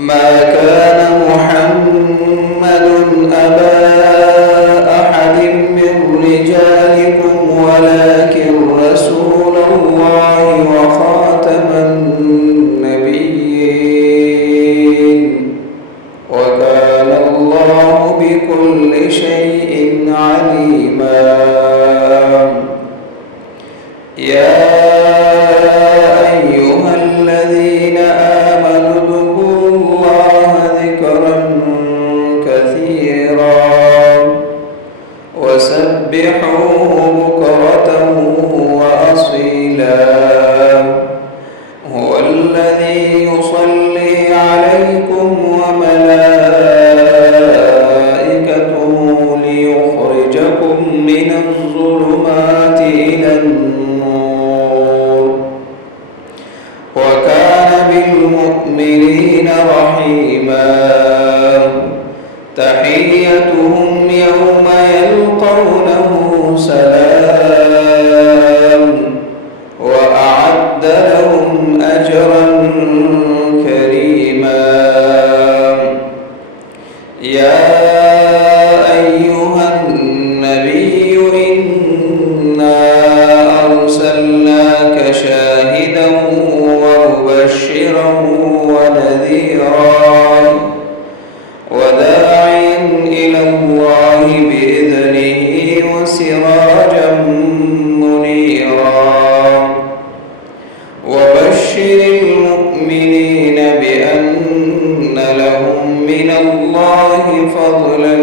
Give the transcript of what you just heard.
ما كان محمد أبا أحد من رجالكم ولكن رسول الله وخاتم النبيين وكان الله بكل شيء عليما. يا أيها الذين آمنوا اذكروا الله ذكرا كثيرا وسبحوه بكرة وأصيلا. هو الذي يصلي عليكم وملائكته ليخرجكم من الظلمات إلى النور وكان بالمؤمنين رحيما. تحيتهم يوم يلقونه سلام وأعد لهم أجرا كريما. يا أيها النبي إنا أرسلناك شاهدا ومبشرا ونذيرا وداعيا إلى الله بإذنه وسراجا منيرا. وبشر المؤمنين بأن لهم من الله فضلا